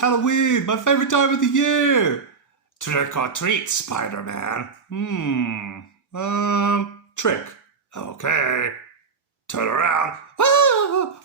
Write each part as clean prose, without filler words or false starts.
Halloween, my favourite time of the year. Trick or treat, Spider-Man. Trick. Okay. Turn around. Ah!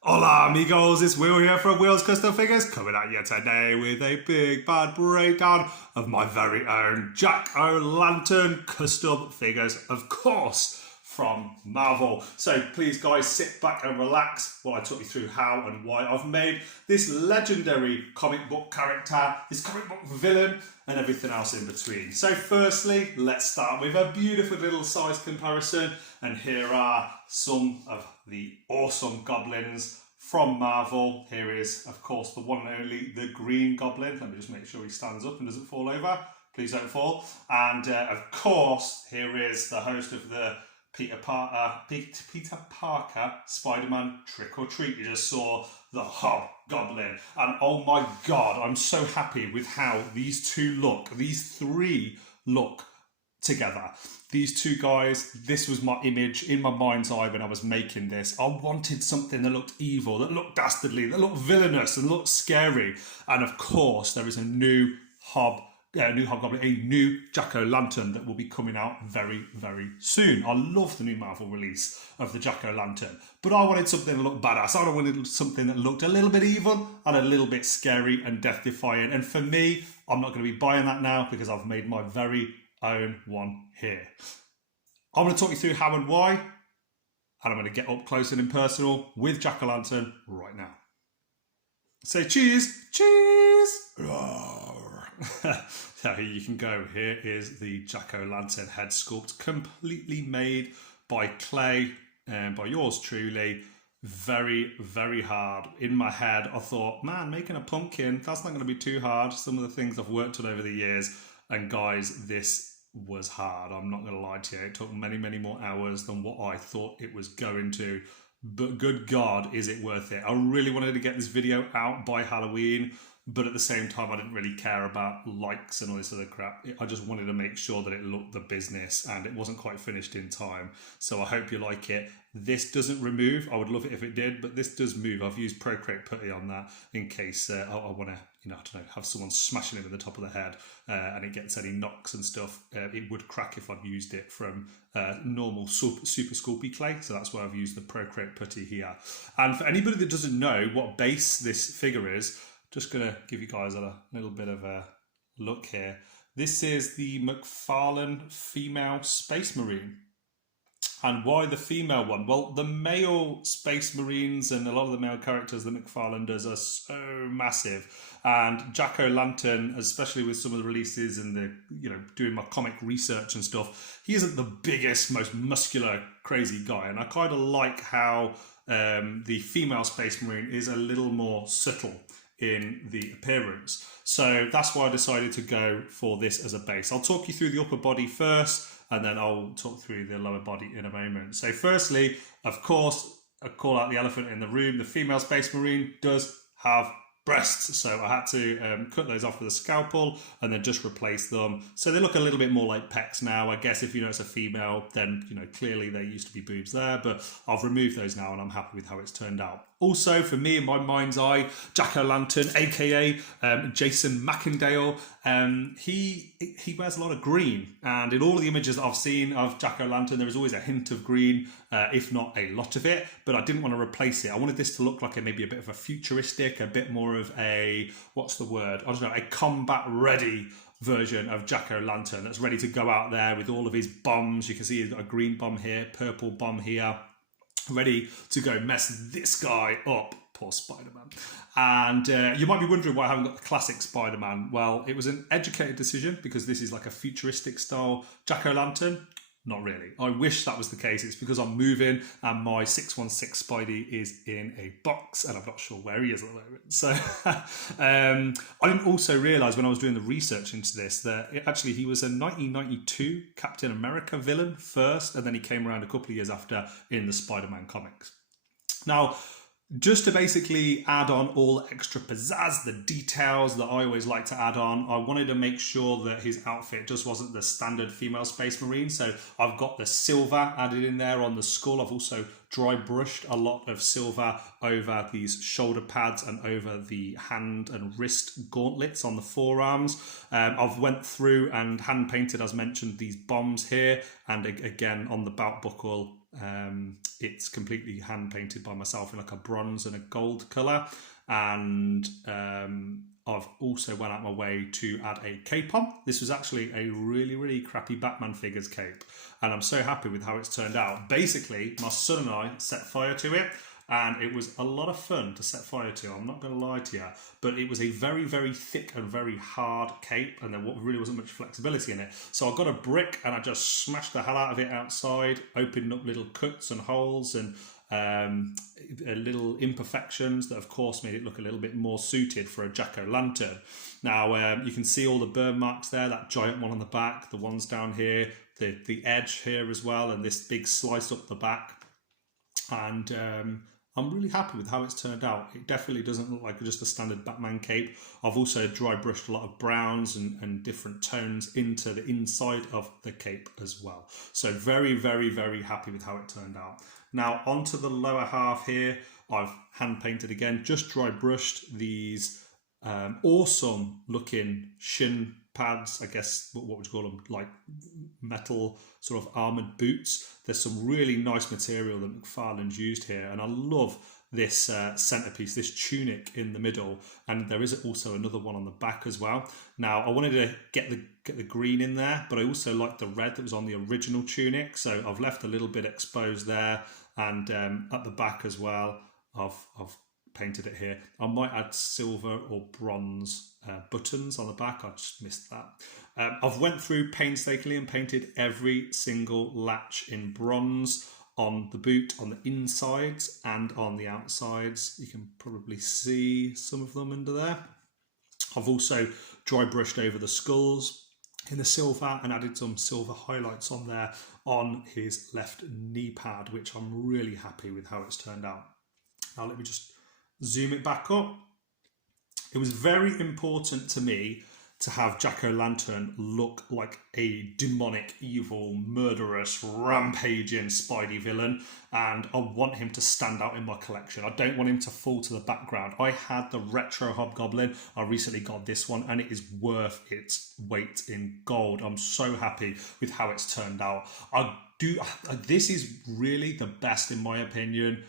Hola amigos, it's Will here from Will's Custom Figures, coming at you today with a big bad breakdown of my very own Jack-o'-lantern custom figures, of course, from Marvel. So please guys, sit back and relax while I talk you through how and why I've made this legendary comic book character, this comic book villain, and everything else in between. So firstly, let's start with a beautiful little size comparison, and here are some of the awesome goblins from Marvel. Here is, of course, the one and only, the green goblin. Let me just make sure he stands up and doesn't fall over. Please don't fall. And of course, here is the host of the Peter Parker Spider-Man Trick or Treat. You just saw the Hobgoblin, and oh my god, I'm so happy with how these three look together. These two guys, this was my image in my mind's eye when I was making this. I wanted something that looked evil, that looked dastardly, that looked villainous and looked scary. And of course, there is a new Hobgoblin, a new Jack-o'-lantern that will be coming out very, very soon. I love the new Marvel release of the Jack-o'-lantern, but I wanted something that looked badass. I wanted something that looked a little bit evil and a little bit scary and death-defying. And for me, I'm not going to be buying that now because I've made my very own one here. I'm going to talk you through how and why, and I'm going to get up close and personal with Jack-o'-lantern right now. Say cheese, cheese. So here you can go. Here is the Jack-o'-lantern head sculpt, completely made by clay and by yours truly. Very, very hard. In my head, I thought, man, making a pumpkin, that's not going to be too hard. Some of the things I've worked on over the years. And guys, this was hard. I'm not going to lie to you. It took many, many more hours than what I thought it was going to. But good God, is it worth it? I really wanted to get this video out by Halloween, but at the same time, I didn't really care about likes and all this other crap. I just wanted to make sure that it looked the business, and it wasn't quite finished in time. So I hope you like it. This doesn't remove. I would love it if it did, but this does move. I've used Procreate Putty on that in case I want to, I don't know, have someone smashing it in the top of the head and it gets any knocks and stuff. It would crack if I'd used it from normal super Sculpey clay. So that's why I've used the Procreate Putty here. And for anybody that doesn't know what base this figure is, just going to give you guys a little bit of a look here. This is the Mcfarlane female Space Marine. And why the female one? Well, the male Space Marines and a lot of the male characters that Mcfarlane does are so massive. And Jack-o'-lantern, especially with some of the releases and the, doing my comic research and stuff, he isn't the biggest, most muscular, crazy guy. And I kind of like how the female Space Marine is a little more subtle in the appearance. So that's why I decided to go for this as a base. I'll talk you through the upper body first, and then I'll talk through the lower body in a moment. So firstly, of course, I call out the elephant in the room. The female Space Marine does have breasts, so I had to cut those off with a scalpel and then just replace them. So they look a little bit more like pecs now. I guess if you know it's a female, then clearly there used to be boobs there, but I've removed those now and I'm happy with how it's turned out. Also, for me, in my mind's eye, Jack-o'-lantern, aka Jason Macendale, he wears a lot of green, and in all the images that I've seen of Jack-o'-lantern, there is always a hint of green, if not a lot of it, but I didn't want to replace it. I wanted this to look like maybe a bit of a futuristic, a bit more of a, what's the word? I don't know, a combat-ready version of Jack-o'-lantern that's ready to go out there with all of his bombs. You can see he's got a green bomb here, purple bomb here, ready to go mess this guy up. Poor Spider-Man. And you might be wondering why I haven't got the classic Spider-Man. Well, it was an educated decision because this is like a futuristic style Jack-o'-lantern. Not really. I wish that was the case. It's because I'm moving and my 616 Spidey is in a box and I'm not sure where he is at the moment. So I didn't also realise when I was doing the research into this that he was a 1992 Captain America villain first, and then he came around a couple of years after in the Spider-Man comics. Now, Just to basically add on all the extra pizzazz, the details that I always like to add on, I wanted to make sure that his outfit just wasn't the standard female Space Marine. So I've got the silver added in there on the skull. I've also dry brushed a lot of silver over these shoulder pads and over the hand and wrist gauntlets on the forearms. I've went through and hand painted, as mentioned, these bombs here, and again on the belt buckle. It's completely hand painted by myself in like a bronze and a gold colour, and I've also went out my way to add a cape on. This was actually a really crappy Batman figures cape, and I'm so happy with how it's turned out. Basically, my son and I set fire to it, and it was a lot of fun to set fire to, I'm not going to lie to you, but it was a very thick and very hard cape, and there really wasn't much flexibility in it. So I got a brick and I just smashed the hell out of it outside, opened up little cuts and holes and little imperfections that of course made it look a little bit more suited for a jack-o'-lantern. Now you can see all the burn marks there, that giant one on the back, the ones down here, the edge here as well, and this big slice up the back. And I'm really happy with how it's turned out. It definitely doesn't look like just a standard Batman cape. I've also dry brushed a lot of browns and different tones into the inside of the cape as well. So very happy with how it turned out. Now onto the lower half here, I've hand painted again, just dry brushed these awesome looking shin pads, I guess, what would you call them, like metal sort of armoured boots. There's some really nice material that Mcfarlane's used here, and I love this centerpiece, this tunic in the middle, and there is also another one on the back as well. Now I wanted to get the green in there, but I also like the red that was on the original tunic, so I've left a little bit exposed there, and at the back as well I've painted it here. I might add silver or bronze buttons on the back. I just missed that. I've went through painstakingly and painted every single latch in bronze on the boot, on the insides and on the outsides. You can probably see some of them under there. I've also dry brushed over the skulls in the silver and added some silver highlights on there on his left knee pad, which I'm really happy with how it's turned out. Now let me just zoom it back up. It was very important to me to have Jack-o'-lantern look like a demonic, evil, murderous, rampaging Spidey villain, and I want him to stand out in my collection. I don't want him to fall to the background. I had the retro Hobgoblin. I recently got this one, and it is worth its weight in gold. I'm so happy with how it's turned out. This is really the best, in my opinion,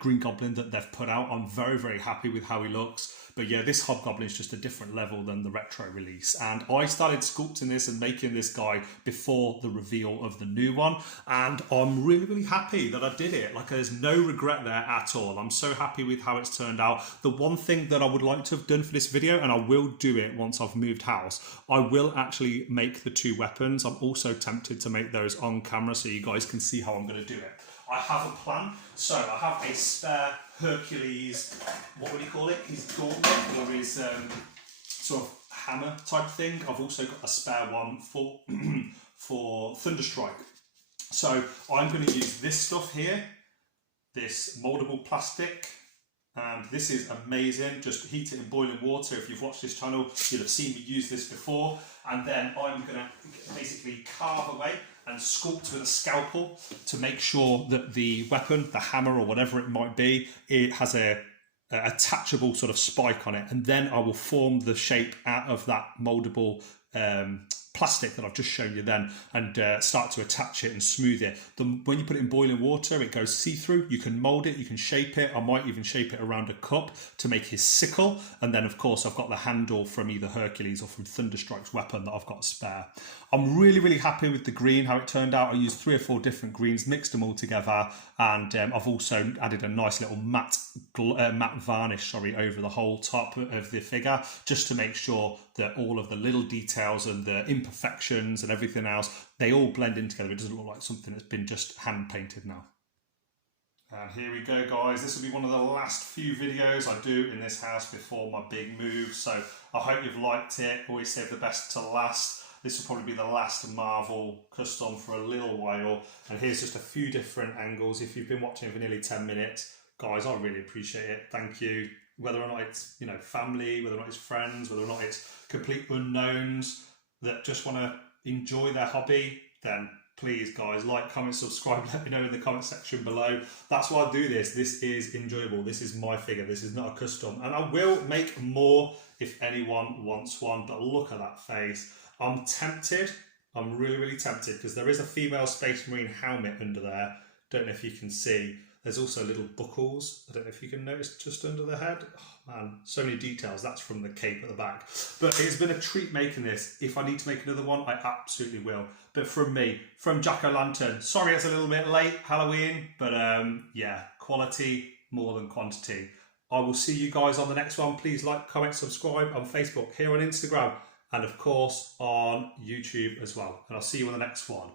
Green Goblin that they've put out. I'm very happy with how he looks. But yeah, this Hobgoblin is just a different level than the retro release. And I started sculpting this and making this guy before the reveal of the new one. And I'm really happy that I did it. Like, there's no regret there at all. I'm so happy with how it's turned out. The one thing that I would like to have done for this video, and I will do it once I've moved house, I will actually make the two weapons. I'm also tempted to make those on camera so you guys can see how I'm going to do it. I have a plan. So I have a spare Hercules, what would you call it? His gauntlet or his sort of hammer type thing. I've also got a spare one for Thunderstrike. So I'm going to use this stuff here, this moldable plastic, and this is amazing. Just heat it in boiling water. If you've watched this channel, you'll have seen me use this before. And then I'm going to basically carve away and sculpt with a scalpel to make sure that the weapon, the hammer or whatever it might be, it has a attachable sort of spike on it, and then I will form the shape out of that moldable plastic that I've just shown you then, and start to attach it and smooth it. When you put it in boiling water, it goes see-through. You can mold it, you can shape it. I might even shape it around a cup to make his sickle, and then of course I've got the handle from either Hercules or from Thunderstrike's weapon that I've got spare. I'm really happy with the green, how it turned out. I used 3 or 4 different greens, mixed them all together, and I've also added a nice little matte varnish over the whole top of the figure, just to make sure that all of the little details and the imperfections and everything else, they all blend in together. It doesn't look like something that's been just hand painted now. And here we go, guys. This will be one of the last few videos I do in this house before my big move, so I hope you've liked it. Always save the best to last. This will probably be the last Marvel custom for a little while, and here's just a few different angles. If you've been watching for nearly 10 minutes, guys, I really appreciate it. Thank you. Whether or not it's, you know, family, whether or not it's friends, whether or not it's complete unknowns that just want to enjoy their hobby, then please, guys, like, comment, subscribe, let me know in the comment section below. That's why I do this. This is enjoyable. This is my figure. This is not a custom. And I will make more if anyone wants one, but look at that face. I'm tempted. I'm really, really tempted because there is a female Space Marine helmet under there. Don't know if you can see. There's also little buckles. I don't know if you can notice just under the head. Oh, man, so many details. That's from the cape at the back. But it's been a treat making this. If I need to make another one, I absolutely will. But from me, from Jack-O-Lantern, sorry it's a little bit late, Halloween, but yeah, quality more than quantity. I will see you guys on the next one. Please like, comment, subscribe on Facebook, here on Instagram, and of course on YouTube as well. And I'll see you on the next one.